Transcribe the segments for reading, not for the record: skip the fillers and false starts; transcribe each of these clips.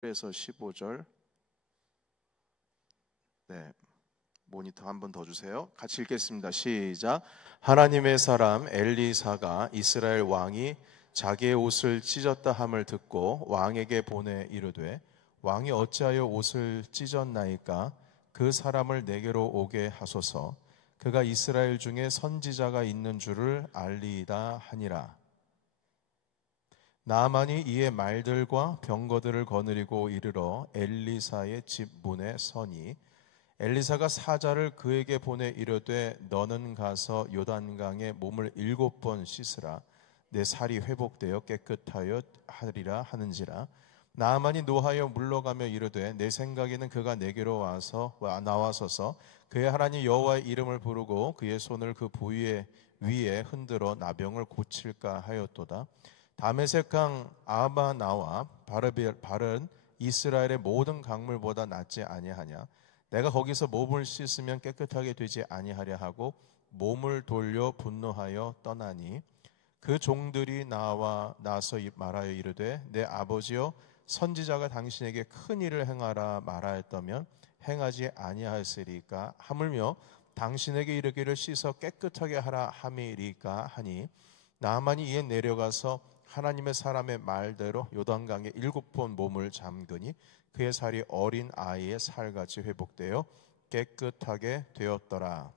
그래서 15절. 네, 모니터 한 번 더 주세요. 같이 읽겠습니다. 시작. 하나님의 사람 엘리사가 이스라엘 왕이 자기의 옷을 찢었다 함을 듣고 왕에게 보내 이르되 왕이 어찌하여 옷을 찢었나이까? 그 사람을 내게로 오게 하소서. 그가 이스라엘 중에 선지자가 있는 줄을 알리이다 하니라. 나아만이 이에 말들과 병거들을 거느리고 이르러 엘리사의 집 문에 서니 엘리사가 사자를 그에게 보내 이르되 너는 가서 요단강에 몸을 7번 씻으라. 내 살이 회복되어 깨끗하여 하리라 하는지라. 나아만이 노하여 물러가며 이르되 내 생각에는 그가 내게로 나와서서 그의 하나님 여호와의 이름을 부르고 그의 손을 그 부위에 위에 흔들어 나병을 고칠까 하였도다. 다메섹 강 아바나와 바른 이스라엘의 모든 강물보다 낫지 아니하냐. 내가 거기서 몸을 씻으면 깨끗하게 되지 아니하랴 하고 몸을 돌려 분노하여 떠나니 그 종들이 나서 말하여 이르되 내 아버지여 선지자가 당신에게 큰 일을 행하라 말하였다면 행하지 아니하였으리까 하물며 당신에게 이르기를 씻어 깨끗하게 하라 함이리까 하니 나아만이 이에 내려가서 하나님의 사람의 말대로 요단강에 7번 몸을 잠그니 그의 살이 어린 아이의 살같이 회복되어 깨끗하게 되었더라.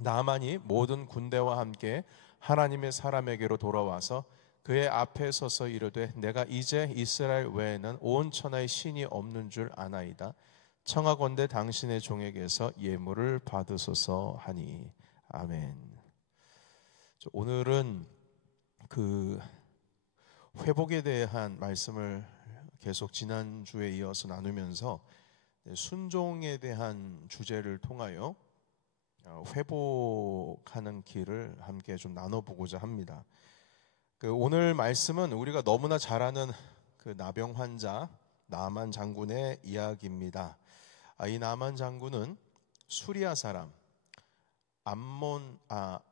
나아만이 모든 군대와 함께 하나님의 사람에게로 돌아와서 그의 앞에 서서 이르되 내가 이제 이스라엘 외에는 온 천하에 신이 없는 줄 아나이다. 청하건대 당신의 종에게서 예물을 받으소서 하니. 아멘. 오늘은 그 회복에 대한 말씀을 계속 지난주에 이어서 나누면서 순종에 대한 주제를 통하여 회복하는 길을 함께 좀 나눠보고자 합니다. 오늘 말씀은 우리가 너무나 잘 아는 그 나병 환자 나만 장군의 이야기입니다. 이 나만 장군은 수리아 사람,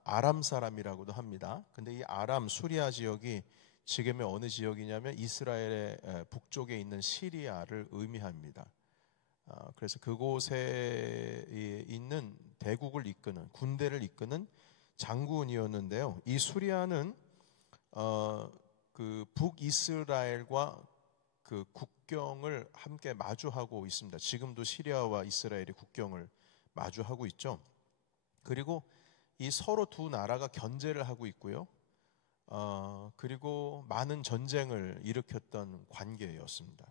아람 사람이라고도 합니다. 근데 이 아람 수리아 지역이 지금의 어느 지역이냐면 이스라엘의 북쪽에 있는 시리아를 의미합니다. 그래서 그곳에 있는 대국을 이끄는 군대를 이끄는 장군이었는데요. 이 수리아는 그 북이스라엘과 그 국경을 함께 마주하고 있습니다. 지금도 시리아와 이스라엘이 국경을 마주하고 있죠. 그리고 이 서로 두 나라가 견제를 하고 있고요. 그리고 많은 전쟁을 일으켰던 관계였습니다.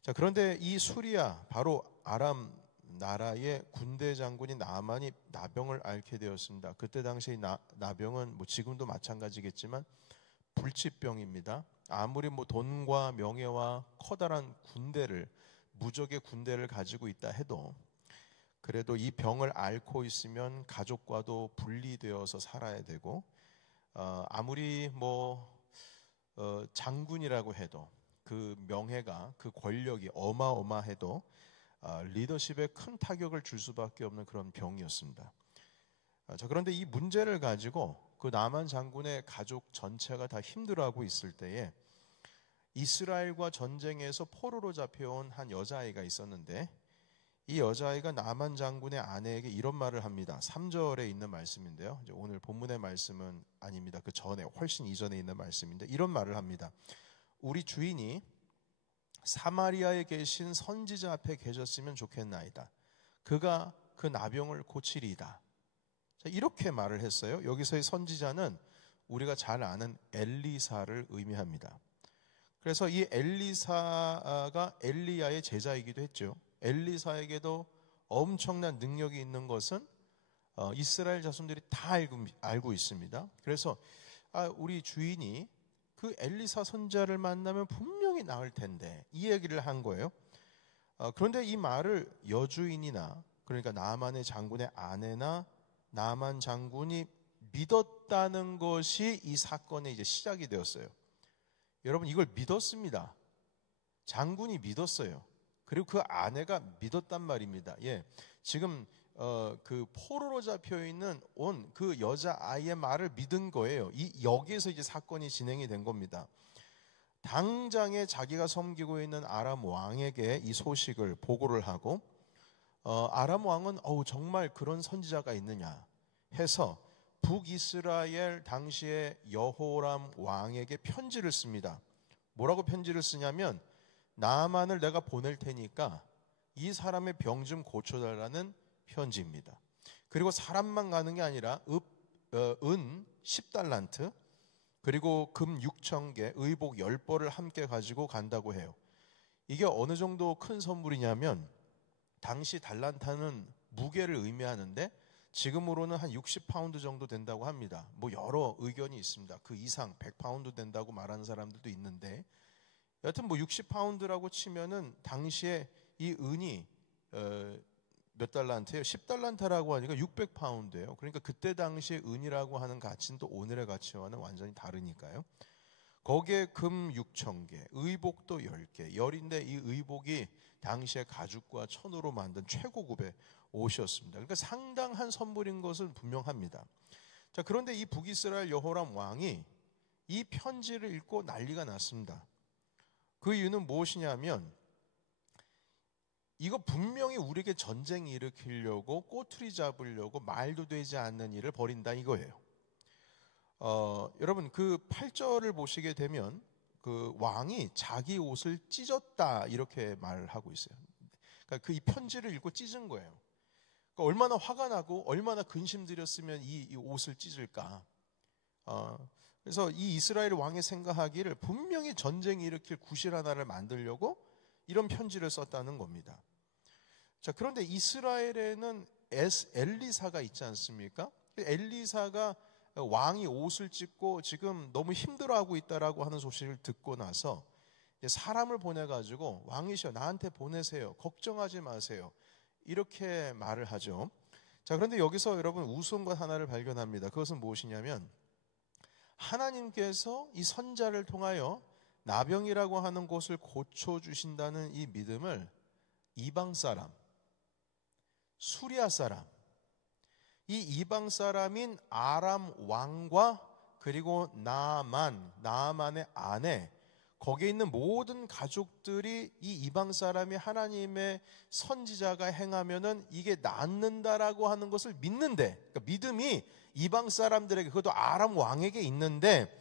자, 그런데 이 수리아, 바로 아람 나라의 군대 장군인 나아만이 나병을 앓게 되었습니다. 그때 당시 나병은 뭐 지금도 마찬가지겠지만 불치병입니다. 아무리 뭐 돈과 명예와 커다란 군대를, 무적의 군대를 가지고 있다 해도 그래도 이 병을 앓고 있으면 가족과도 분리되어서 살아야 되고, 아무리 장군이라고 해도 그 명예가, 그 권력이 어마어마해도 리더십에 큰 타격을 줄 수밖에 없는 그런 병이었습니다. 자, 그런데 이 문제를 가지고 그 나만 장군의 가족 전체가 다 힘들어하고 있을 때에 이스라엘과 전쟁에서 포로로 잡혀온 한 여자아이가 있었는데, 이 여자아이가 나만 장군의 아내에게 이런 말을 합니다. 3절에 있는 말씀인데요. 이제 오늘 본문의 말씀은 아닙니다. 그 전에, 훨씬 이전에 있는 말씀인데 이런 말을 합니다. 우리 주인이 사마리아에 계신 선지자 앞에 계셨으면 좋겠나이다. 그가 그 나병을 고치리이다. 자, 이렇게 말을 했어요. 여기서의 선지자는 우리가 잘 아는 엘리사를 의미합니다. 그래서 이 엘리사가 엘리야의 제자이기도 했죠. 엘리사에게도 엄청난 능력이 있는 것은 이스라엘 자손들이 다 알고 있습니다. 그래서 우리 주인이 그 엘리사 선지자를 만나면 분명히 나을 텐데, 이 얘기를 한 거예요. 그런데 이 말을 여주인이나, 그러니까 나만의 장군의 아내나 나만 장군이 믿었다는 것이 이 사건의 이제 시작이 되었어요. 여러분, 이걸 믿었습니다. 장군이 믿었어요. 그리고 그 아내가 믿었단 말입니다. 예, 지금 그 포로로 잡혀 있는 온 그 여자 아이의 말을 믿은 거예요. 여기에서 이제 사건이 진행이 된 겁니다. 당장에 자기가 섬기고 있는 아람 왕에게 이 소식을 보고를 하고 아람 왕은 정말 그런 선지자가 있느냐 해서 북이스라엘 당시의 여호람 왕에게 편지를 씁니다. 뭐라고 편지를 쓰냐면 나아만을 내가 보낼 테니까 이 사람의 병 좀 고쳐달라는 편지입니다. 그리고 사람만 가는 게 아니라 은 10달란트 그리고 금 6,000개, 의복 10벌을 함께 가지고 간다고 해요. 이게 어느 정도 큰 선물이냐면 당시 달란트는 무게를 의미하는데 지금으로는 한 60파운드 정도 된다고 합니다. 뭐 여러 의견이 있습니다. 그 이상 100파운드 된다고 말하는 사람들도 있는데 여하튼 뭐 60파운드라고 치면은 당시에 이 은이 몇 달란트예요? 10달란트라고 하니까 600파운드예요. 그러니까 그때 당시에 은이라고 하는 가치는 또 오늘의 가치와는 완전히 다르니까요. 거기에 금 6,000개, 의복도 10개, 열인데 이 의복이 당시에 가죽과 천으로 만든 최고급의 옷이었습니다. 그러니까 상당한 선물인 것은 분명합니다. 자, 그런데 이 북이스라엘 여호람 왕이 이 편지를 읽고 난리가 났습니다. 그 이유는 무엇이냐면 이거 분명히 우리에게 전쟁 일으키려고 꼬투리 잡으려고 말도 되지 않는 일을 벌인다 이거예요. 여러분 그 8절을 보시게 되면 그 왕이 자기 옷을 찢었다 이렇게 말을 하고 있어요. 그러니까 그 이 편지를 읽고 찢은 거예요. 그러니까 얼마나 화가 나고 얼마나 근심 들였으면 이 옷을 찢을까. 그래서 이 이스라엘 왕이 생각하기를 분명히 전쟁 일으킬 구실 하나를 만들려고 이런 편지를 썼다는 겁니다. 자, 그런데 이스라엘에는 엘리사가 있지 않습니까? 엘리사가 왕이 옷을 찢고 지금 너무 힘들어하고 있다라고 하는 소식을 듣고 나서 사람을 보내가지고 왕이시여 나한테 보내세요. 걱정하지 마세요. 이렇게 말을 하죠. 자, 그런데 여기서 여러분 우스운 것 하나를 발견합니다. 그것은 무엇이냐면 하나님께서 이 선자를 통하여 나병이라고 하는 곳을 고쳐주신다는 이 믿음을 이방 사람, 수리아 사람, 이 이방 사람인 아람 왕과 그리고 나아만의 아내, 거기에 있는 모든 가족들이 이 이방 사람이 하나님의 선지자가 행하면은 이게 낫는다라고 하는 것을 믿는데, 그러니까 믿음이 이방 사람들에게, 그것도 아람 왕에게 있는데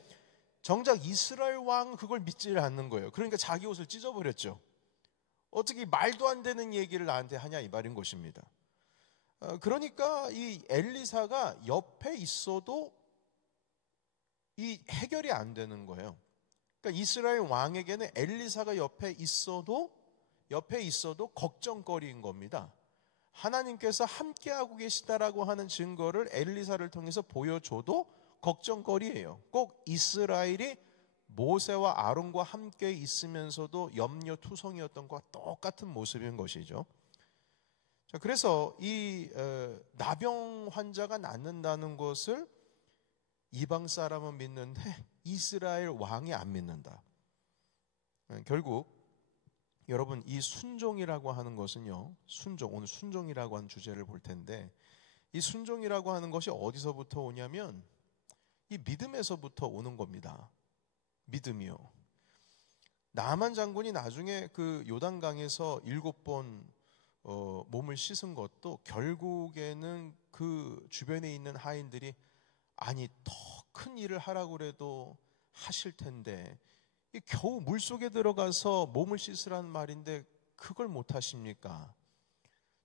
정작 이스라엘 왕은 그걸 믿지를 않는 거예요. 그러니까 자기 옷을 찢어버렸죠. 어떻게 말도 안 되는 얘기를 나한테 하냐 이 말인 것입니다. 그러니까 이 엘리사가 옆에 있어도 이 해결이 안 되는 거예요. 그러니까 이스라엘 왕에게는 엘리사가 옆에 있어도 걱정거리인 겁니다. 하나님께서 함께하고 계시다라고 하는 증거를 엘리사를 통해서 보여줘도 걱정거리예요. 꼭 이스라엘이 모세와 아론과 함께 있으면서도 염려투성이었던 것과 똑같은 모습인 것이죠. 자, 그래서 이 나병 환자가 낫는다는 것을 이방 사람은 믿는데 이스라엘 왕이 안 믿는다. 결국 여러분 이 순종이라고 하는 것은요, 오늘 순종이라고 하는 주제를 볼 텐데 이 순종이라고 하는 것이 어디서부터 오냐면 이 믿음에서부터 오는 겁니다. 믿음이요. 나만 장군이 나중에 그 요단강에서 7번 몸을 씻은 것도 결국에는 그 주변에 있는 하인들이 아니 더 큰 일을 하라고 그래도 하실 텐데 겨우 물속에 들어가서 몸을 씻으라는 말인데 그걸 못 하십니까?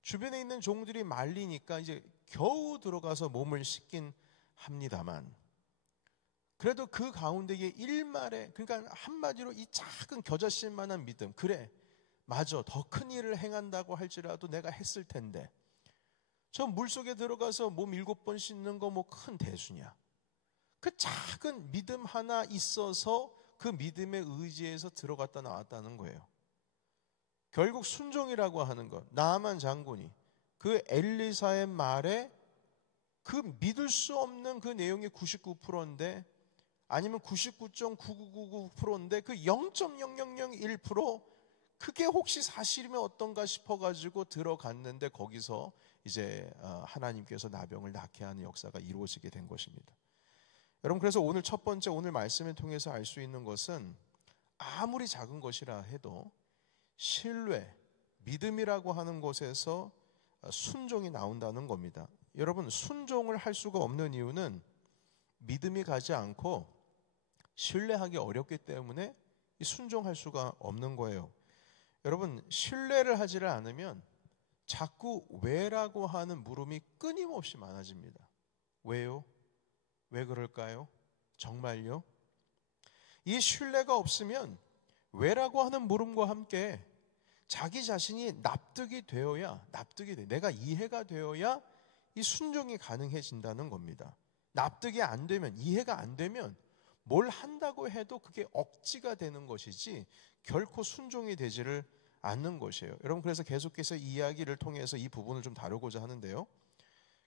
주변에 있는 종들이 말리니까 이제 겨우 들어가서 몸을 씻긴 합니다만 그래도 그 가운데에 일말에, 그러니까 한마디로 이 작은 겨자씨만한 믿음, 그래 맞아 더 큰 일을 행한다고 할지라도 내가 했을 텐데 저 물속에 들어가서 몸 7번 씻는 거 뭐 큰 대수냐. 그 작은 믿음 하나 있어서 그 믿음의 의지에서 들어갔다 나왔다는 거예요. 결국 순종이라고 하는 것, 나아만 장군이 그 엘리사의 말에 그 믿을 수 없는 그 내용이 99%인데 아니면 99.9999%인데 그 0.0001% 그게 혹시 사실이면 어떤가 싶어가지고 들어갔는데 거기서 이제 하나님께서 나병을 낫게 하는 역사가 이루어지게 된 것입니다. 여러분 그래서 오늘 첫 번째 오늘 말씀을 통해서 알 수 있는 것은 아무리 작은 것이라 해도 신뢰, 믿음이라고 하는 곳에서 순종이 나온다는 겁니다. 여러분, 순종을 할 수가 없는 이유는 믿음이 가지 않고 신뢰하기 어렵기 때문에 순종할 수가 없는 거예요. 여러분, 신뢰를 하지를 않으면 자꾸 왜라고 하는 물음이 끊임없이 많아집니다. 왜요? 왜 그럴까요? 정말요? 이 신뢰가 없으면 왜라고 하는 물음과 함께 자기 자신이 납득이 되어야, 내가 이해가 되어야 이 순종이 가능해진다는 겁니다. 납득이 안 되면, 이해가 안 되면 뭘 한다고 해도 그게 억지가 되는 것이지 결코 순종이 되지를 않는 것이에요. 여러분, 그래서 계속해서 이 이야기를 통해서 이 부분을 좀 다루고자 하는데요.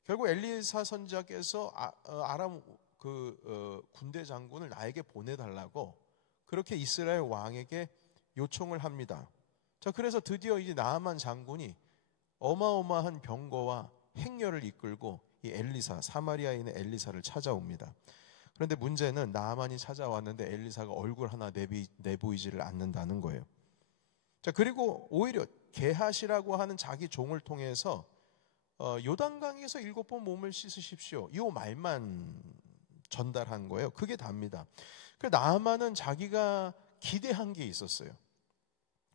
결국 엘리사 선지자께서 아람 군대 장군을 나에게 보내달라고 그렇게 이스라엘 왕에게 요청을 합니다. 자, 그래서 드디어 이제 나아만 장군이 어마어마한 병거와 행렬을 이끌고 이 엘리사, 사마리아에 있는 엘리사를 찾아옵니다. 그런데 문제는 나아만이 찾아왔는데 엘리사가 얼굴 하나 내보이지를 않는다는 거예요. 자, 그리고 오히려 게하시라고 하는 자기 종을 통해서 요단강에서 7번 몸을 씻으십시오, 이 말만 전달한 거예요. 그게 답니다. 그 나아만은 자기가 기대한 게 있었어요.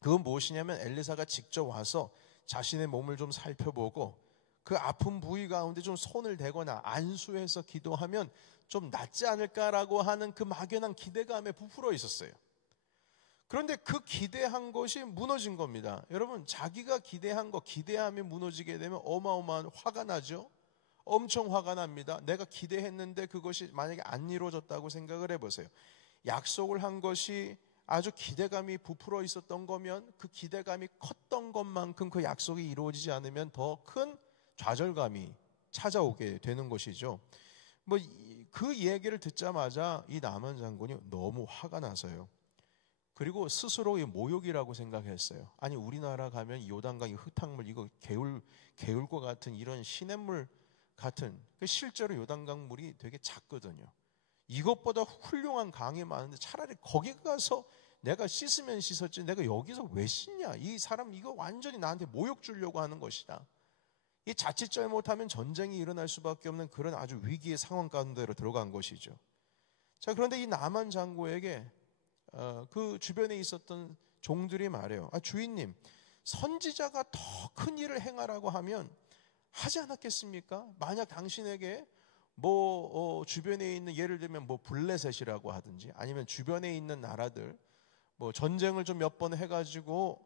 그건 무엇이냐면 엘리사가 직접 와서 자신의 몸을 좀 살펴보고 그 아픈 부위 가운데 좀 손을 대거나 안수해서 기도하면 좀 낫지 않을까라고 하는 그 막연한 기대감에 부풀어 있었어요. 그런데 그 기대한 것이 무너진 겁니다. 여러분, 자기가 기대한 거, 기대함이 무너지게 되면 어마어마한 화가 나죠. 엄청 화가 납니다. 내가 기대했는데 그것이 만약에 안 이루어졌다고 생각을 해보세요. 약속을 한 것이 아주 기대감이 부풀어 있었던 거면 그 기대감이 컸던 것만큼 그 약속이 이루어지지 않으면 더 큰 좌절감이 찾아오게 되는 것이죠. 그 얘기를 듣자마자 이 나만 장군이 너무 화가 나서요. 그리고 스스로 이 모욕이라고 생각했어요. 아니, 우리나라 가면 요단강이 흙탕물, 이거 개울과 같은 이런 시냇물 같은, 실제로 요단강 물이 되게 작거든요. 이것보다 훌륭한 강이 많은데 차라리 거기 가서 내가 씻으면 씻었지 내가 여기서 왜 씻냐, 이 사람 이거 완전히 나한테 모욕 주려고 하는 것이다. 이 자칫 잘못하면 전쟁이 일어날 수밖에 없는 그런 아주 위기의 상황 가운데로 들어간 것이죠. 자, 그런데 이 나만 장군에게 그 주변에 있었던 종들이 말해요. 주인님, 선지자가 더 큰 일을 행하라고 하면 하지 않았겠습니까? 만약 당신에게 주변에 있는, 예를 들면 블레셋이라고 하든지 아니면 주변에 있는 나라들 전쟁을 좀 몇 번 해가지고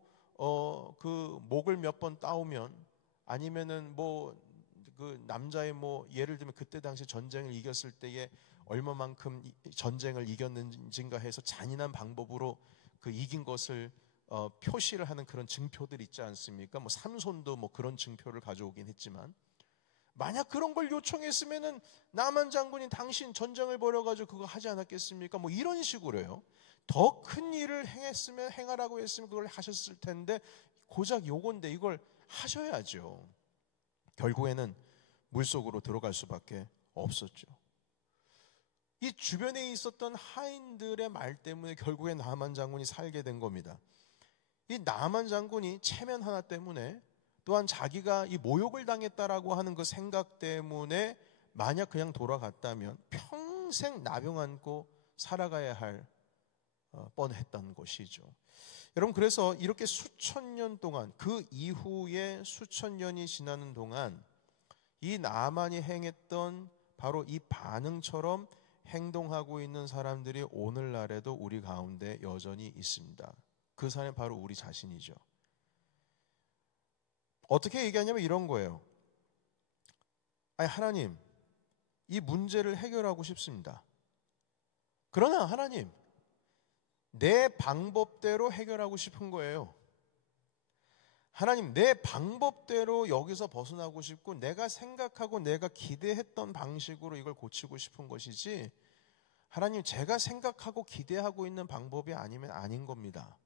그 목을 몇 번 따오면, 아니면은 그 남자의 예를 들면 그때 당시 전쟁을 이겼을 때에 얼마만큼 전쟁을 이겼는지인가 해서 잔인한 방법으로 그 이긴 것을 표시를 하는 그런 증표들 있지 않습니까? 삼손도 그런 증표를 가져오긴 했지만, 만약 그런 걸 요청했으면은 나만 장군이 당신 전쟁을 벌여가지고 그거 하지 않았겠습니까? 이런 식으로요. 더 큰 일을 행하라고 했으면 그걸 하셨을 텐데 고작 요건데 이걸 하셔야죠. 결국에는 물속으로 들어갈 수밖에 없었죠. 이 주변에 있었던 하인들의 말 때문에 결국에 나만 장군이 살게 된 겁니다. 이 나만 장군이 체면 하나 때문에, 또한 자기가 이 모욕을 당했다라고 하는 그 생각 때문에 만약 그냥 돌아갔다면 평생 나병 안고 살아가야 할 뻔했던 것이죠. 여러분, 그래서 이렇게 수천 년 동안, 그 이후에 수천 년이 지나는 동안 이 나만이 행했던 바로 이 반응처럼 행동하고 있는 사람들이 오늘날에도 우리 가운데 여전히 있습니다. 그 사람이 바로 우리 자신이죠. 어떻게 얘기하냐면 이런 거예요. 하나님, 이 문제를 해결하고 싶습니다. 그러나 하나님, 내 방법대로 해결하고 싶은 거예요. 하나님, 내 방법대로 여기서 벗어나고 싶고 내가 생각하고 내가 기대했던 방식으로 이걸 고치고 싶은 것이지, 하나님, 제가 생각하고 기대하고 있는 방법이 아니면 아닌 겁니다.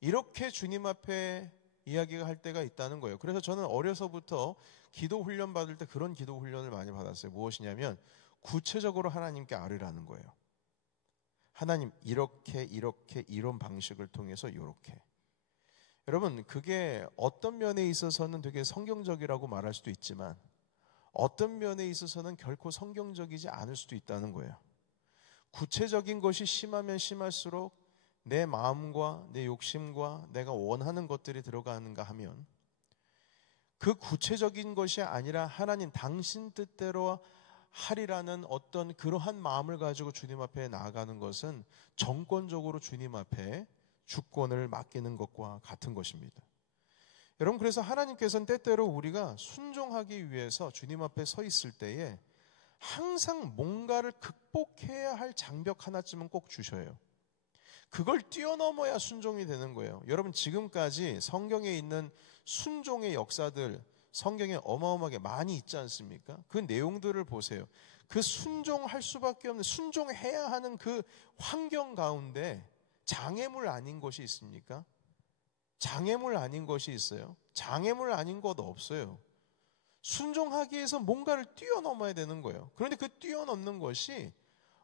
이렇게 주님 앞에 이야기가 할 때가 있다는 거예요. 그래서 저는 어려서부터 기도 훈련 받을 때 그런 기도 훈련을 많이 받았어요. 무엇이냐면 구체적으로 하나님께 아뢰라는 거예요. 하나님 이렇게 이런 방식을 통해서 이렇게. 여러분, 그게 어떤 면에 있어서는 되게 성경적이라고 말할 수도 있지만 어떤 면에 있어서는 결코 성경적이지 않을 수도 있다는 거예요. 구체적인 것이 심하면 심할수록 내 마음과 내 욕심과 내가 원하는 것들이 들어가는가 하면, 그 구체적인 것이 아니라 하나님 당신 뜻대로 하리라는 어떤 그러한 마음을 가지고 주님 앞에 나아가는 것은 정권적으로 주님 앞에 주권을 맡기는 것과 같은 것입니다. 여러분, 그래서 하나님께서는 때때로 우리가 순종하기 위해서 주님 앞에 서 있을 때에 항상 뭔가를 극복해야 할 장벽 하나쯤은 꼭 주셔요. 그걸 뛰어넘어야 순종이 되는 거예요. 여러분, 지금까지 성경에 있는 순종의 역사들 성경에 어마어마하게 많이 있지 않습니까? 그 내용들을 보세요. 그 순종할 수밖에 없는, 순종해야 하는 그 환경 가운데 장애물 아닌 것이 있습니까? 장애물 아닌 것이 있어요? 장애물 아닌 것 없어요. 순종하기 위해서 뭔가를 뛰어넘어야 되는 거예요. 그런데 그 뛰어넘는 것이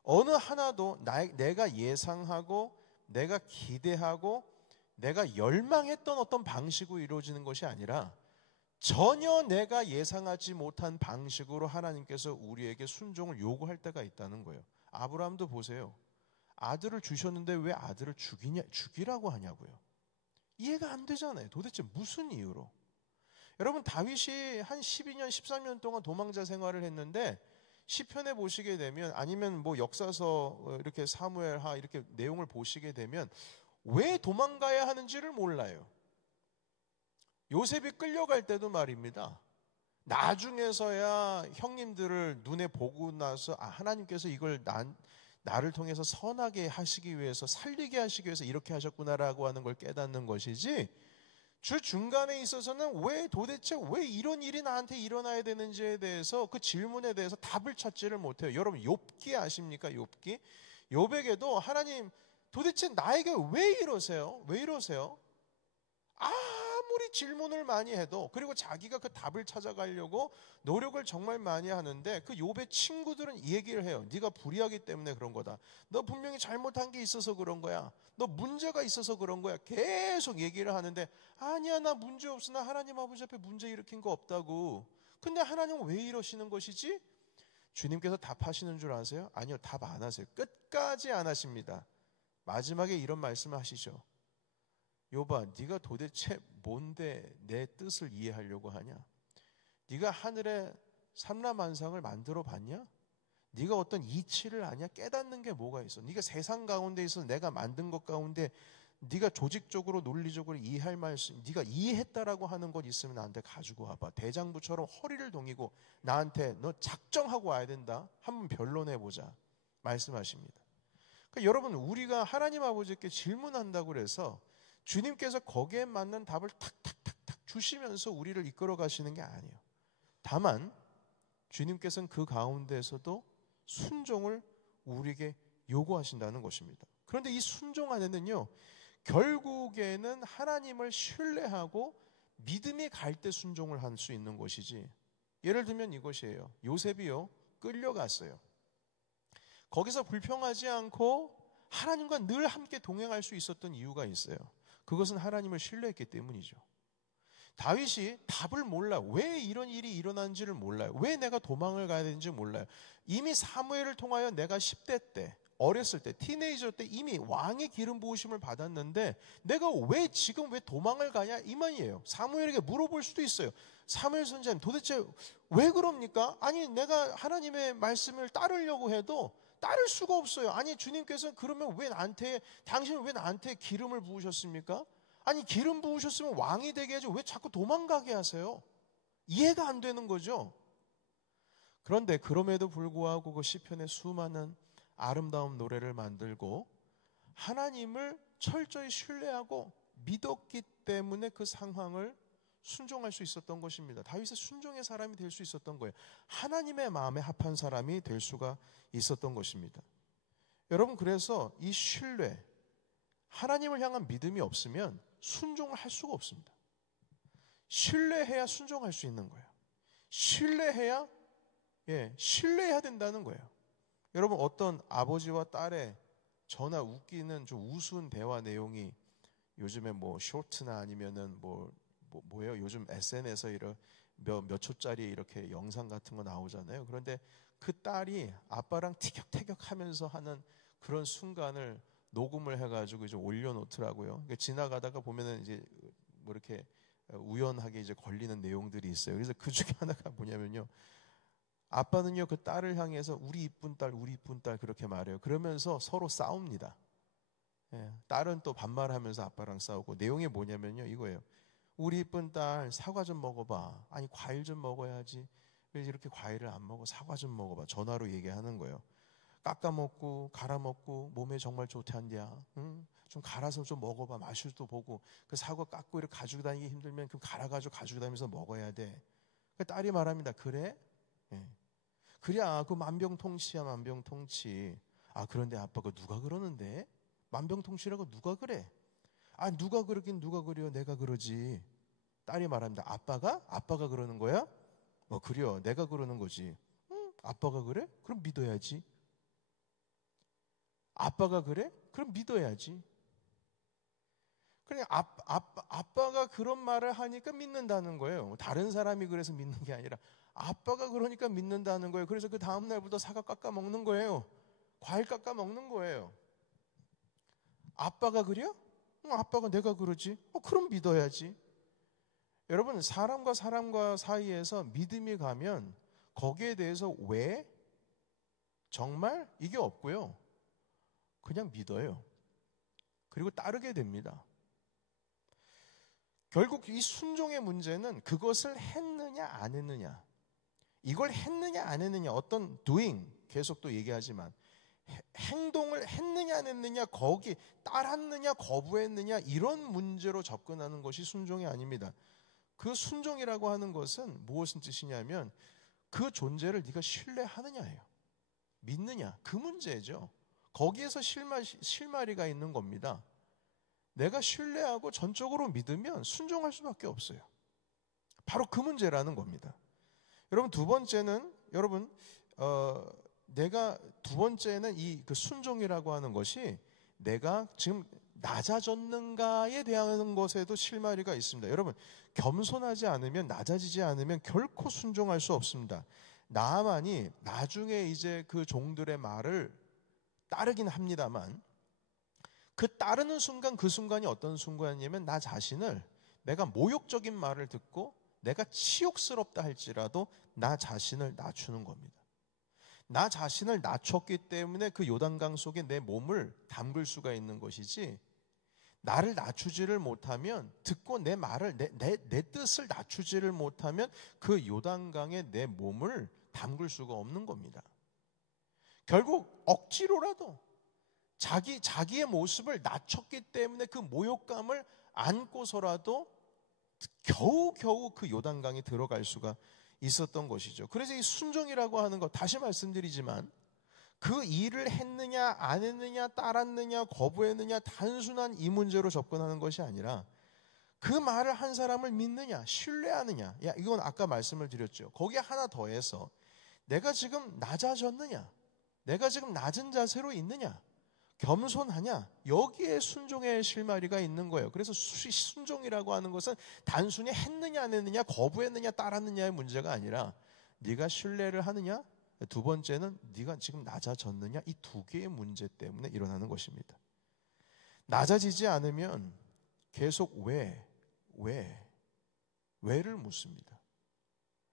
어느 하나도 내가 예상하고 내가 기대하고 내가 열망했던 어떤 방식으로 이루어지는 것이 아니라 전혀 내가 예상하지 못한 방식으로 하나님께서 우리에게 순종을 요구할 때가 있다는 거예요. 아브라함도 보세요. 아들을 주셨는데 왜 아들을 죽이라고 하냐고요. 이해가 안 되잖아요. 도대체 무슨 이유로? 여러분, 다윗이 한 12년, 13년 동안 도망자 생활을 했는데 시편에 보시게 되면, 아니면 뭐 역사서 이렇게 사무엘하 이렇게 내용을 보시게 되면 왜 도망가야 하는지를 몰라요. 요셉이 끌려갈 때도 말입니다. 나중에서야 형님들을 눈에 보고 나서 하나님께서 이걸 나를 통해서 선하게 하시기 위해서, 살리게 하시기 위해서 이렇게 하셨구나라고 하는 걸 깨닫는 것이지, 주 중간에 있어서는 도대체 왜 이런 일이 나한테 일어나야 되는지에 대해서, 그 질문에 대해서 답을 찾지를 못해요. 여러분, 욥기 아십니까? 욥에게도 하나님 도대체 나에게 왜 이러세요? 왜 이러세요? 아무리 질문을 많이 해도, 그리고 자기가 그 답을 찾아가려고 노력을 정말 많이 하는데, 그 욥의 친구들은 이 얘기를 해요. 네가 불의하기 때문에 그런 거다. 너 분명히 잘못한 게 있어서 그런 거야. 너 문제가 있어서 그런 거야. 계속 얘기를 하는데, 아니야, 나 문제 없어. 나 하나님 아버지 앞에 문제 일으킨 거 없다고. 근데 하나님은 왜 이러시는 것이지? 주님께서 답하시는 줄 아세요? 아니요, 답 안 하세요. 끝까지 안 하십니다. 마지막에 이런 말씀을 하시죠. 욥아, 네가 도대체 뭔데 내 뜻을 이해하려고 하냐? 네가 하늘의 삼라만상을 만들어 봤냐? 네가 어떤 이치를 아냐? 깨닫는 게 뭐가 있어? 네가 세상 가운데 있어서 내가 만든 것 가운데 네가 조직적으로 논리적으로 이해할 말씀, 네가 이해했다라고 하는 것 있으면 나한테 가지고 와봐. 대장부처럼 허리를 동이고 나한테 너 작정하고 와야 된다. 한번 변론해보자 말씀하십니다. 그러니까 여러분, 우리가 하나님 아버지께 질문한다고 해서 주님께서 거기에 맞는 답을 탁탁탁탁 주시면서 우리를 이끌어 가시는 게 아니에요. 다만 주님께서는 그 가운데에서도 순종을 우리에게 요구하신다는 것입니다. 그런데 이 순종 안에는요, 결국에는 하나님을 신뢰하고 믿음이 갈 때 순종을 할 수 있는 것이지. 예를 들면 이것이에요. 요셉이요, 끌려갔어요. 거기서 불평하지 않고 하나님과 늘 함께 동행할 수 있었던 이유가 있어요. 그것은 하나님을 신뢰했기 때문이죠. 다윗이 답을 몰라요. 왜 이런 일이 일어난지를 몰라요. 왜 내가 도망을 가야 되는지 몰라요. 이미 사무엘을 통하여 내가 10대 때, 어렸을 때, 티네이저 때 이미 왕의 기름 부으심을 받았는데 내가 지금 왜 도망을 가냐? 이 말이에요. 사무엘에게 물어볼 수도 있어요. 사무엘 선지자님, 도대체 왜 그럽니까? 아니, 내가 하나님의 말씀을 따르려고 해도 따를 수가 없어요. 아니, 주님께서는 그러면 당신은 왜 나한테 기름을 부으셨습니까? 아니, 기름 부으셨으면 왕이 되게 하지 왜 자꾸 도망가게 하세요? 이해가 안 되는 거죠. 그런데 그럼에도 불구하고 그 시편에 수많은 아름다운 노래를 만들고 하나님을 철저히 신뢰하고 믿었기 때문에 그 상황을 순종할 수 있었던 것입니다. 다윗의 순종의 사람이 될 수 있었던 거예요. 하나님의 마음에 합한 사람이 될 수가 있었던 것입니다. 여러분, 그래서 이 신뢰, 하나님을 향한 믿음이 없으면 순종을 할 수가 없습니다. 신뢰해야 순종할 수 있는 거예요. 신뢰해야 신뢰해야 된다는 거예요. 여러분, 어떤 아버지와 딸의 저나 웃기는 좀 우스운 대화 내용이 요즘에 뭐 쇼트나 아니면은 뭐예요? 요즘 SNS에서 이런 몇 초짜리 이렇게 영상 같은 거 나오잖아요. 그런데 그 딸이 아빠랑 티격태격하면서 하는 그런 순간을 녹음을 해가지고 이제 올려놓더라고요. 그러니까 지나가다가 보면은 이제 뭐 이렇게 우연하게 이제 걸리는 내용들이 있어요. 그래서 그 중에 하나가 뭐냐면요. 아빠는요 그 딸을 향해서 우리 이쁜 딸, 우리 이쁜 딸 그렇게 말해요. 그러면서 서로 싸웁니다. 예, 딸은 또 반말하면서 아빠랑 싸우고 내용이 뭐냐면요 이거예요. 우리 이쁜 딸 사과 좀 먹어봐. 아니 과일 좀 먹어야지. 왜 이렇게 과일을 안 먹어? 사과 좀 먹어봐. 전화로 얘기하는 거예요. 깎아 먹고 갈아 먹고 몸에 정말 좋단디야. 응? 좀 갈아서 좀 먹어봐. 맛을도 보고 그 사과 깎고 이렇게 가지고 다니기 힘들면 그 갈아가지고 가지고 다니면서 먹어야 돼. 그 딸이 말합니다. 그래? 예. 그래야 그 만병통치야 만병통치. 아 그런데 아빠 그 누가 그러는데? 만병통치라고 누가 그래? 아 누가 그러긴 누가 그래요? 내가 그러지. 딸이 말합니다. 아빠가 그러는 거야? 그래요. 내가 그러는 거지. 아빠가 그래? 그럼 믿어야지. 아빠가 그래? 그럼 믿어야지. 그냥 아빠가 그런 말을 하니까 믿는다는 거예요. 다른 사람이 그래서 믿는 게 아니라 아빠가 그러니까 믿는다는 거예요. 그래서 그 다음 날부터 사과 깎아 먹는 거예요. 과일 깎아 먹는 거예요. 아빠가 그래? 아빠가 내가 그러지. 그럼 믿어야지. 여러분 사람과 사이에서 믿음이 가면 거기에 대해서 왜? 정말? 이게 없고요. 그냥 믿어요. 그리고 따르게 됩니다. 결국 이 순종의 문제는 그것을 했느냐 안 했느냐, 이걸 했느냐 안 했느냐, 어떤 doing 계속 또 얘기하지만 행동을 했느냐 안 했느냐, 거기 따랐느냐 거부했느냐, 이런 문제로 접근하는 것이 순종이 아닙니다. 그 순종이라고 하는 것은 무엇인 뜻이냐면 그 존재를 네가 신뢰하느냐예요. 믿느냐, 그 문제죠. 거기에서 실마리가 있는 겁니다. 내가 신뢰하고 전적으로 믿으면 순종할 수밖에 없어요. 바로 그 문제라는 겁니다. 여러분 두 번째는 이 그 순종이라고 하는 것이 내가 지금 낮아졌는가에 대한 것에도 실마리가 있습니다. 여러분 겸손하지 않으면, 낮아지지 않으면 결코 순종할 수 없습니다. 나아만이 나중에 이제 그 종들의 말을 따르긴 합니다만 그 따르는 순간, 그 순간이 어떤 순간이냐면 나 자신을, 내가 모욕적인 말을 듣고 내가 치욕스럽다 할지라도 나 자신을 낮추는 겁니다. 나 자신을 낮췄기 때문에 그 요단강 속에 내 몸을 담글 수가 있는 것이지, 나를 낮추지를 못하면, 듣고 내 말을 내 뜻을 낮추지를 못하면 그 요단강에 내 몸을 담글 수가 없는 겁니다. 결국 억지로라도 자기의 모습을 낮췄기 때문에 그 모욕감을 안고서라도 겨우겨우 그 요단강에 들어갈 수가 있었던 것이죠. 그래서 이 순종이라고 하는 것, 다시 말씀드리지만 그 일을 했느냐 안 했느냐, 따랐느냐 거부했느냐, 단순한 이 문제로 접근하는 것이 아니라 그 말을 한 사람을 믿느냐 신뢰하느냐, 이건 아까 말씀을 드렸죠. 거기에 하나 더해서 내가 지금 낮아졌느냐, 내가 지금 낮은 자세로 있느냐, 겸손하냐, 여기에 순종의 실마리가 있는 거예요. 그래서 순종이라고 하는 것은 단순히 했느냐 안 했느냐, 거부했느냐 따랐느냐의 문제가 아니라 네가 신뢰를 하느냐, 두 번째는 네가 지금 낮아졌느냐, 이 두 개의 문제 때문에 일어나는 것입니다. 낮아지지 않으면 계속 왜를 묻습니다.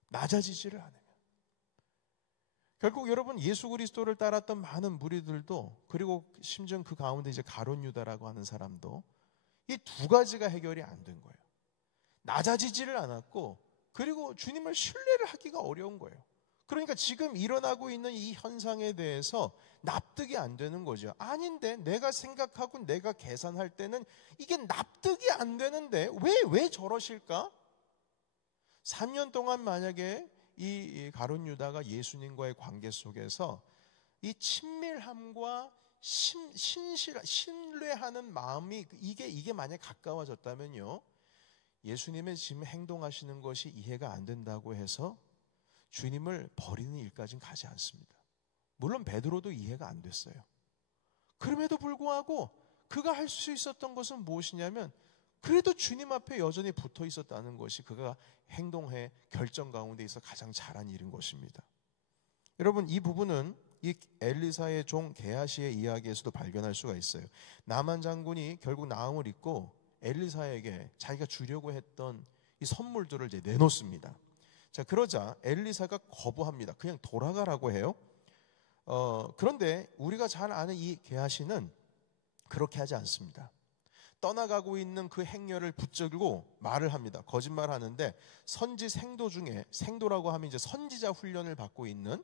낮아지지를 않으면. 결국 여러분 예수 그리스도를 따랐던 많은 무리들도, 그리고 심지어 그 가운데 이제 가룟 유다라고 하는 사람도 이 두 가지가 해결이 안 된 거예요. 낮아지지를 않았고, 그리고 주님을 신뢰를 하기가 어려운 거예요. 그러니까 지금 일어나고 있는 이 현상에 대해서 납득이 안 되는 거죠. 아닌데, 내가 생각하고 내가 계산할 때는 이게 납득이 안 되는데 왜 저러실까? 3년 동안 만약에 이 가룟 유다가 예수님과의 관계 속에서 이 친밀함과 신뢰하는 마음이 이게 만약 가까워졌다면요, 예수님의 지금 행동하시는 것이 이해가 안 된다고 해서 주님을 버리는 일까지는 가지 않습니다. 물론 베드로도 이해가 안 됐어요. 그럼에도 불구하고 그가 할 수 있었던 것은 무엇이냐면 그래도 주님 앞에 여전히 붙어 있었다는 것이 그가 행동의 결정 가운데 있어 가장 잘한 일인 것입니다. 여러분, 이 부분은 이 엘리사의 종 게하시의 이야기에서도 발견할 수가 있어요. 나만 장군이 결국 나음을 입고 엘리사에게 자기가 주려고 했던 이 선물들을 이제 내놓습니다. 자, 그러자 엘리사가 거부합니다. 그냥 돌아가라고 해요. 그런데 우리가 잘 아는 이 게하시는 그렇게 하지 않습니다. 떠나가고 있는 그 행렬을 붙들고 말을 합니다. 거짓말하는데 선지 생도 중에, 생도라고 하면 이제 선지자 훈련을 받고 있는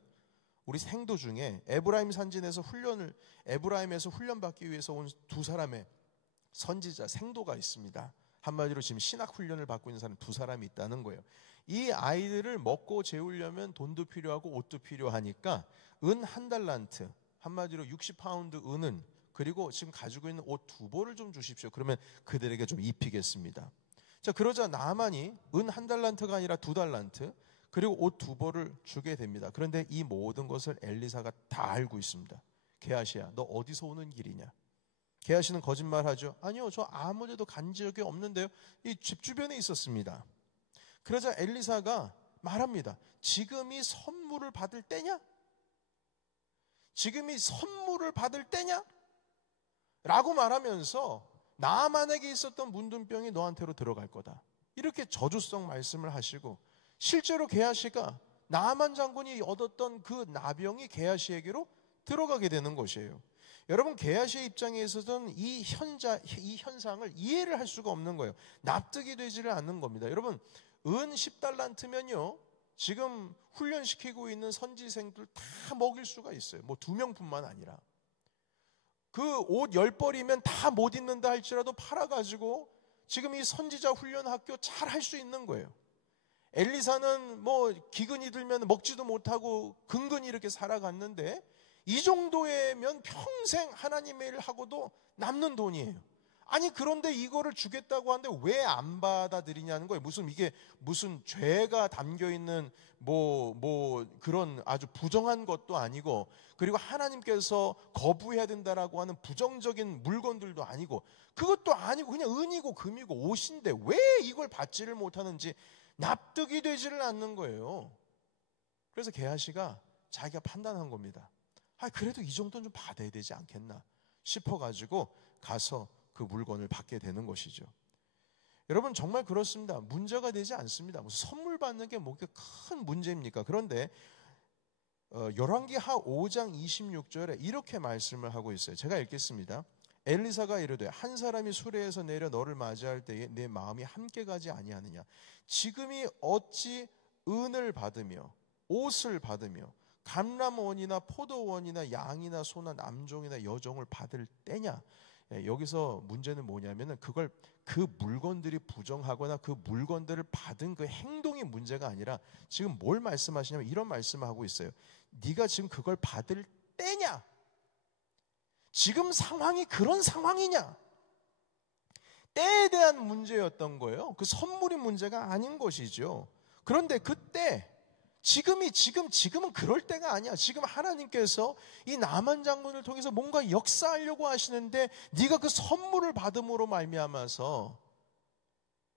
우리 생도 중에 에브라임 산진에서 에브라임에서 훈련받기 위해서 온 두 사람의 선지자 생도가 있습니다. 한마디로 지금 신학 훈련을 받고 있는 사람 두 사람이 있다는 거예요. 이 아이들을 먹고 재우려면 돈도 필요하고 옷도 필요하니까 은 1달란트, 한마디로 60파운드 은은, 그리고 지금 가지고 있는 옷 2벌을 좀 주십시오. 그러면 그들에게 좀 입히겠습니다. 자, 그러자 나만이 은 1달란트가 아니라 2달란트, 그리고 옷 2벌을 주게 됩니다. 그런데 이 모든 것을 엘리사가 다 알고 있습니다. 게하시야, 너 어디서 오는 길이냐? 게하시는 거짓말하죠. 아니요, 저 아무 데도 간 적이 없는데요. 이 집 주변에 있었습니다. 그러자 엘리사가 말합니다. 지금이 선물을 받을 때냐? 지금이 선물을 받을 때냐? 라고 말하면서 나만에게 있었던 문둥병이 너한테로 들어갈 거다. 이렇게 저주성 말씀을 하시고, 실제로 게하시가 나만 장군이 얻었던 그 나병이 게하시에게로 들어가게 되는 것이에요. 여러분, 게하시의 입장에서는 이 현상을 이해를 할 수가 없는 거예요. 납득이 되지를 않는 겁니다. 여러분, 은 10달란트면요, 지금 훈련시키고 있는 선지생들 다 먹일 수가 있어요. 뭐 2명뿐만 아니라. 그 옷 10벌이면 다 못 입는다 할지라도 팔아가지고 지금 이 선지자 훈련 학교 잘 할 수 있는 거예요. 엘리사는 뭐 기근이 들면 먹지도 못하고 근근히 이렇게 살아갔는데 이 정도면 평생 하나님의 일을 하고도 남는 돈이에요. 아니, 그런데 이거를 주겠다고 하는데 왜 안 받아들이냐는 거예요. 무슨 죄가 담겨 있는 그런 아주 부정한 것도 아니고, 그리고 하나님께서 거부해야 된다라고 하는 부정적인 물건들도 아니고, 그것도 아니고 그냥 은이고 금이고 옷인데 왜 이걸 받지를 못하는지 납득이 되지를 않는 거예요. 그래서 게하시가 자기가 판단한 겁니다. 그래도 이 정도는 좀 받아야 되지 않겠나 싶어가지고 가서 그 물건을 받게 되는 것이죠. 여러분, 정말 그렇습니다. 문제가 되지 않습니다. 무슨 선물 받는 게 뭐 큰 문제입니까? 그런데 열왕기하 5장 26절에 이렇게 말씀을 하고 있어요. 제가 읽겠습니다. 엘리사가 이르되 한 사람이 수레에서 내려 너를 맞이할 때에 내 마음이 함께 가지 아니하느냐? 지금이 어찌 은을 받으며 옷을 받으며 감람원이나 포도원이나 양이나 소나 남종이나 여종을 받을 때냐? 여기서 문제는 뭐냐면은 그 물건들이 부정하거나 그 물건들을 받은 그 행동이 문제가 아니라 지금 뭘 말씀하시냐면 이런 말씀을 하고 있어요. 네가 지금 그걸 받을 때냐? 지금 상황이 그런 상황이냐? 때에 대한 문제였던 거예요. 그 선물이 문제가 아닌 것이죠. 그런데 그때 지금은 그럴 때가 아니야. 지금 하나님께서 이 나만 장군을 통해서 뭔가 역사하려고 하시는데 네가 그 선물을 받음으로 말미암아서,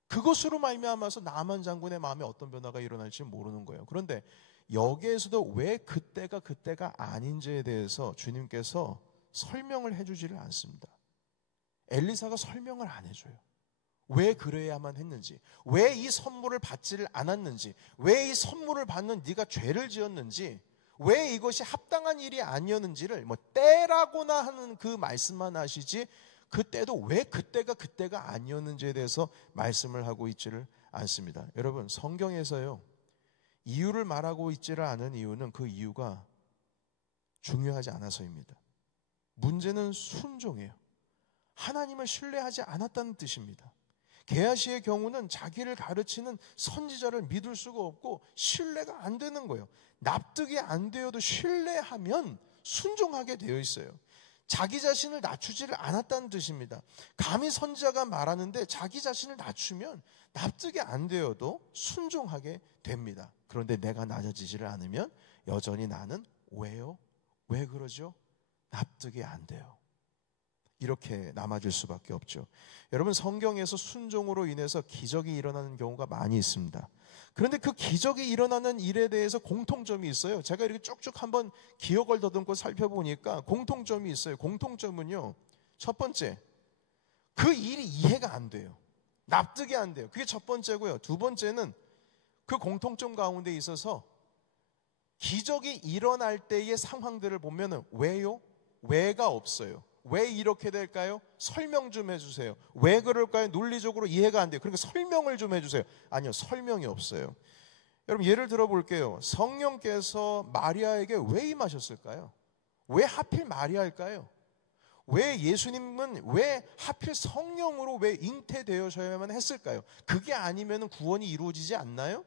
그것으로 말미암아서 나만 장군의 마음에 어떤 변화가 일어날지 모르는 거예요. 그런데 여기에서도 왜 그때가 아닌지에 대해서 주님께서 설명을 해주지를 않습니다. 엘리사가 설명을 안 해줘요. 왜 그래야만 했는지, 왜 이 선물을 받지를 않았는지, 왜 이 선물을 받는 네가 죄를 지었는지, 왜 이것이 합당한 일이 아니었는지를 때라고나 하는 그 말씀만 하시지, 그때도 왜 그때가 아니었는지에 대해서 말씀을 하고 있지를 않습니다. 여러분, 성경에서요, 이유를 말하고 있지를 않은 이유는 그 이유가 중요하지 않아서입니다. 문제는 순종이에요. 하나님을 신뢰하지 않았다는 뜻입니다. 게하시의 경우는 자기를 가르치는 선지자를 믿을 수가 없고 신뢰가 안 되는 거예요. 납득이 안 되어도 신뢰하면 순종하게 되어 있어요. 자기 자신을 낮추지를 않았다는 뜻입니다. 감히 선지자가 말하는데 자기 자신을 낮추면 납득이 안 되어도 순종하게 됩니다. 그런데 내가 낮아지지를 않으면 여전히 나는 왜요? 왜 그러죠? 납득이 안 돼요. 이렇게 남아질 수밖에 없죠. 여러분, 성경에서 순종으로 인해서 기적이 일어나는 경우가 많이 있습니다. 그런데 그 기적이 일어나는 일에 대해서 공통점이 있어요. 제가 이렇게 쭉쭉 한번 기억을 더듬고 살펴보니까 공통점이 있어요. 공통점은요, 첫 번째, 그 일이 이해가 안 돼요. 납득이 안 돼요. 그게 첫 번째고요. 두 번째는 그 공통점 가운데 있어서 기적이 일어날 때의 상황들을 보면은 왜요? 왜가 없어요. 왜 이렇게 될까요? 설명 좀 해주세요. 왜 그럴까요? 논리적으로 이해가 안 돼요. 그러니까 설명을 좀 해주세요. 아니요, 설명이 없어요. 여러분, 예를 들어 볼게요. 성령께서 마리아에게 왜 임하셨을까요? 왜 하필 마리아일까요? 왜 예수님은 왜 하필 성령으로 왜 잉태되어셔야만 했을까요? 그게 아니면 구원이 이루어지지 않나요?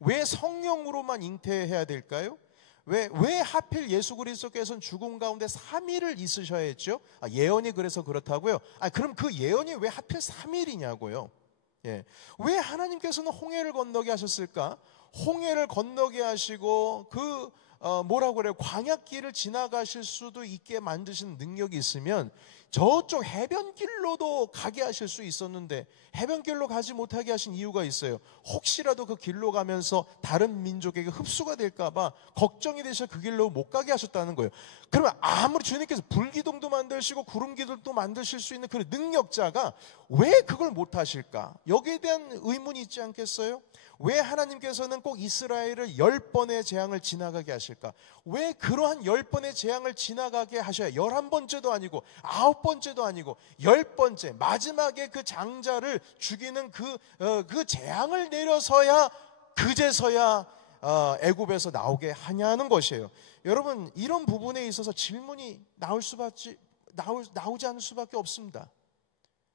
왜 성령으로만 잉태해야 될까요? 왜 하필 예수 그리스도께서는 죽음 가운데 3일을 있으셔야 했죠? 예언이 그래서 그렇다고요? 그럼 그 예언이 왜 하필 3일이냐고요? 예. 왜 하나님께서는 홍해를 건너게 하셨을까? 홍해를 건너게 하시고 뭐라고 그래요? 광야길을 지나가실 수도 있게 만드신 능력이 있으면 저쪽 해변길로도 가게 하실 수 있었는데 해변길로 가지 못하게 하신 이유가 있어요. 혹시라도 그 길로 가면서 다른 민족에게 흡수가 될까봐 걱정이 되셔서 그 길로 못 가게 하셨다는 거예요. 그러면 아무리 주님께서 불기둥도 만드시고 구름기둥도 만드실 수 있는 그 능력자가 왜 그걸 못 하실까? 여기에 대한 의문이 있지 않겠어요? 왜 하나님께서는 꼭 이스라엘을 10번의 재앙을 지나가게 하실까? 왜 그러한 10번의 재앙을 지나가게 하셔야 11번째도 아니고 9번째도 아니고 10번째 마지막에 그 장자를 죽이는 그 재앙을 내려서야 그제서야 애굽에서 나오게 하냐는 것이에요. 여러분, 이런 부분에 있어서 질문이 나오지 않을 수밖에 없습니다.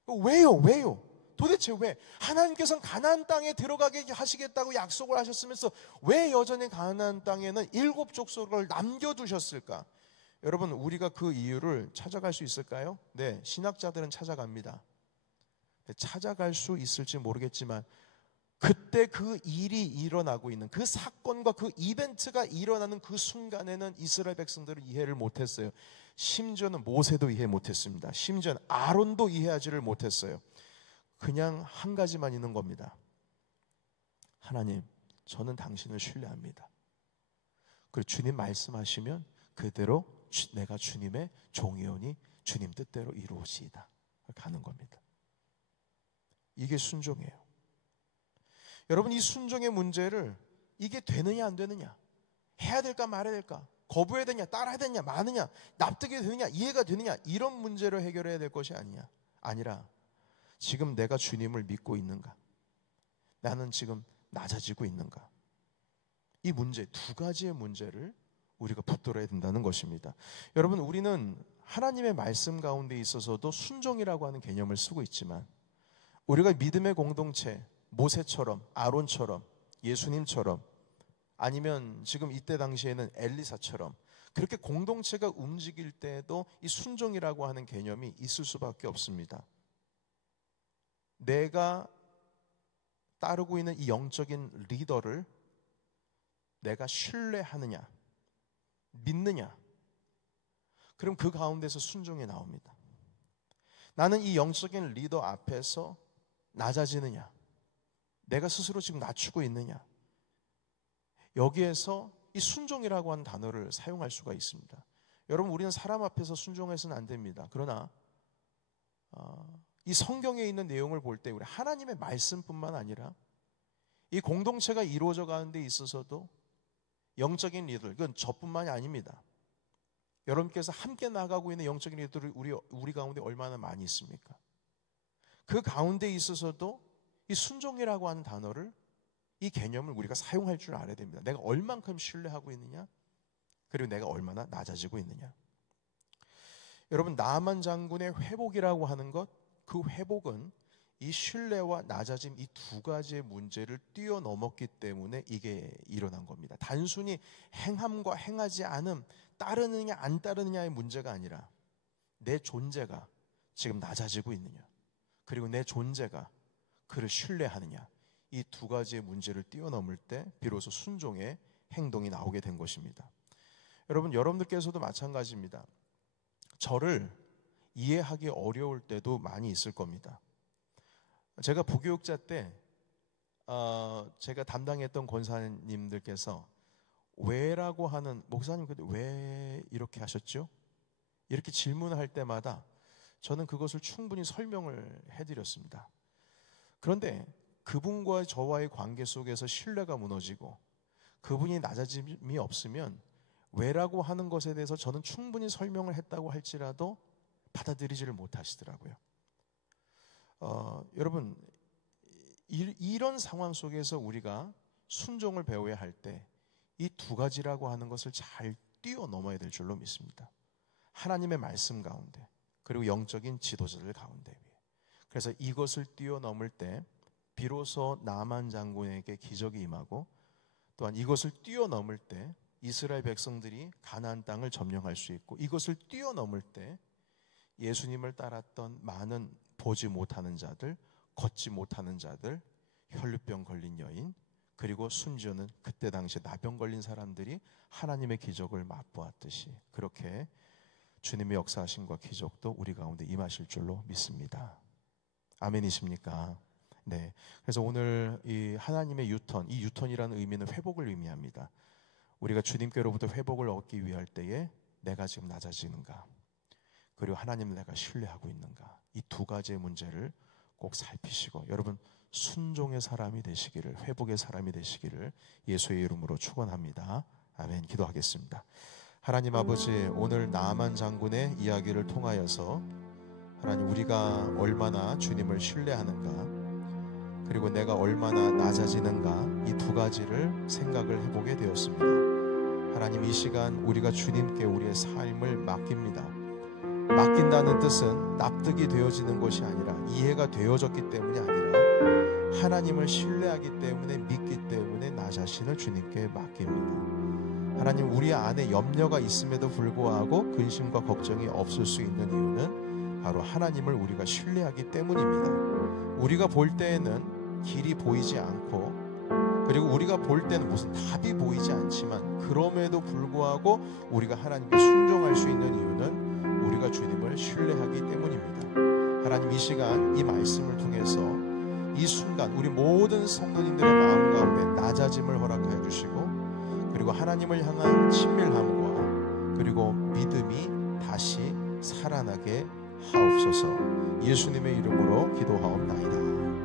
왜요? 도대체 왜? 하나님께서는 가나안 땅에 들어가게 하시겠다고 약속을 하셨으면서 왜 여전히 가나안 땅에는 7 족속을 남겨두셨을까? 여러분, 우리가 그 이유를 찾아갈 수 있을까요? 네, 신학자들은 찾아갑니다. 찾아갈 수 있을지 모르겠지만 그때 그 일이 일어나고 있는 그 사건과 그 이벤트가 일어나는 그 순간에는 이스라엘 백성들은 이해를 못했어요. 심지어는 모세도 이해 못했습니다. 심지어는 아론도 이해하지를 못했어요. 그냥 한 가지만 있는 겁니다. 하나님, 저는 당신을 신뢰합니다. 그리고 주님 말씀하시면 그대로 내가 주님의 종이오니 주님 뜻대로 이루어지이다. 가는 겁니다. 이게 순종이에요. 여러분, 이 순종의 문제를 이게 되느냐 안 되느냐, 해야 될까 말아야 될까, 거부해야 되냐 따라야 되냐 마느냐, 납득이 되느냐 이해가 되느냐, 이런 문제를 해결해야 될 것이 아니라 지금 내가 주님을 믿고 있는가, 나는 지금 낮아지고 있는가, 이 문제, 두 가지의 문제를 우리가 붙들어야 된다는 것입니다. 여러분, 우리는 하나님의 말씀 가운데 있어서도 순종이라고 하는 개념을 쓰고 있지만 우리가 믿음의 공동체, 모세처럼, 아론처럼, 예수님처럼, 아니면 지금 이때 당시에는 엘리사처럼 그렇게 공동체가 움직일 때에도 이 순종이라고 하는 개념이 있을 수밖에 없습니다. 내가 따르고 있는 이 영적인 리더를 내가 신뢰하느냐, 믿느냐, 그럼 그 가운데서 순종이 나옵니다. 나는 이 영적인 리더 앞에서 낮아지느냐, 내가 스스로 지금 낮추고 있느냐, 여기에서 이 순종이라고 하는 단어를 사용할 수가 있습니다. 여러분, 우리는 사람 앞에서 순종해서는 안 됩니다. 그러나 이 성경에 있는 내용을 볼 때 우리 하나님의 말씀뿐만 아니라 이 공동체가 이루어져 가는 데 있어서도 영적인 리더, 이건 저뿐만이 아닙니다. 여러분께서 함께 나가고 있는 영적인 리더들이 우리 가운데 얼마나 많이 있습니까? 그 가운데 있어서도 이 순종이라고 하는 단어를, 이 개념을 우리가 사용할 줄 알아야 됩니다. 내가 얼만큼 신뢰하고 있느냐, 그리고 내가 얼마나 낮아지고 있느냐. 여러분, 나만 장군의 회복이라고 하는 것, 그 회복은 이 신뢰와 낮아짐, 이 두 가지의 문제를 뛰어넘었기 때문에 이게 일어난 겁니다. 단순히 행함과 행하지 않음, 따르느냐 안 따르느냐의 문제가 아니라 내 존재가 지금 낮아지고 있느냐, 그리고 내 존재가 그를 신뢰하느냐, 이 두 가지의 문제를 뛰어넘을 때 비로소 순종의 행동이 나오게 된 것입니다. 여러분들께서도 마찬가지입니다. 저를 이해하기 어려울 때도 많이 있을 겁니다. 제가 부교육자 때 제가 담당했던 권사님들께서 왜라고 하는, 목사님 근데 왜 이렇게 하셨죠? 이렇게 질문할 때마다 저는 그것을 충분히 설명을 해드렸습니다. 그런데 그분과 저와의 관계 속에서 신뢰가 무너지고 그분이 낮아짐이 없으면 왜라고 하는 것에 대해서 저는 충분히 설명을 했다고 할지라도 받아들이지를 못하시더라고요. 여러분, 이런 상황 속에서 우리가 순종을 배워야 할 때 이 두 가지라고 하는 것을 잘 뛰어넘어야 될 줄로 믿습니다. 하나님의 말씀 가운데, 그리고 영적인 지도자들 가운데. 그래서 이것을 뛰어넘을 때 비로소 나만 장군에게 기적이 임하고, 또한 이것을 뛰어넘을 때 이스라엘 백성들이 가나안 땅을 점령할 수 있고, 이것을 뛰어넘을 때 예수님을 따랐던 많은 보지 못하는 자들, 걷지 못하는 자들, 혈루병 걸린 여인, 그리고 심지어는 그때 당시에 나병 걸린 사람들이 하나님의 기적을 맛보았듯이 그렇게 주님의 역사하심과 기적도 우리 가운데 임하실 줄로 믿습니다. 아멘이십니까? 네. 그래서 오늘 이 하나님의 유턴, 이 유턴이라는 의미는 회복을 의미합니다. 우리가 주님께로부터 회복을 얻기 위할 때에 내가 지금 낮아지는가, 그리고 하나님을 내가 신뢰하고 있는가, 이 두 가지의 문제를 꼭 살피시고 여러분 순종의 사람이 되시기를, 회복의 사람이 되시기를 예수의 이름으로 축원합니다. 아멘. 기도하겠습니다. 하나님 아버지, 오늘 나아만 장군의 이야기를 통하여서 하나님 우리가 얼마나 주님을 신뢰하는가, 그리고 내가 얼마나 낮아지는가, 이 두 가지를 생각을 해보게 되었습니다. 하나님, 이 시간 우리가 주님께 우리의 삶을 맡깁니다. 맡긴다는 뜻은 납득이 되어지는 것이 아니라 이해가 되어졌기 때문이 아니라 하나님을 신뢰하기 때문에, 믿기 때문에 나 자신을 주님께 맡깁니다. 하나님, 우리 안에 염려가 있음에도 불구하고 근심과 걱정이 없을 수 있는 이유는 바로 하나님을 우리가 신뢰하기 때문입니다. 우리가 볼 때에는 길이 보이지 않고, 그리고 우리가 볼 때는 무슨 답이 보이지 않지만, 그럼에도 불구하고 우리가 하나님께 순종할 수 있는 이유는 우리가 주님을 신뢰하기 때문입니다. 하나님, 이 시간 이 말씀을 통해서 이 순간 우리 모든 성도님들의 마음 가운데 낮아짐을 허락하여 주시고, 그리고 하나님을 향한 친밀함과 그리고 믿음이 다시 살아나게 하옵소서. 예수님의 이름으로 기도하옵나이다.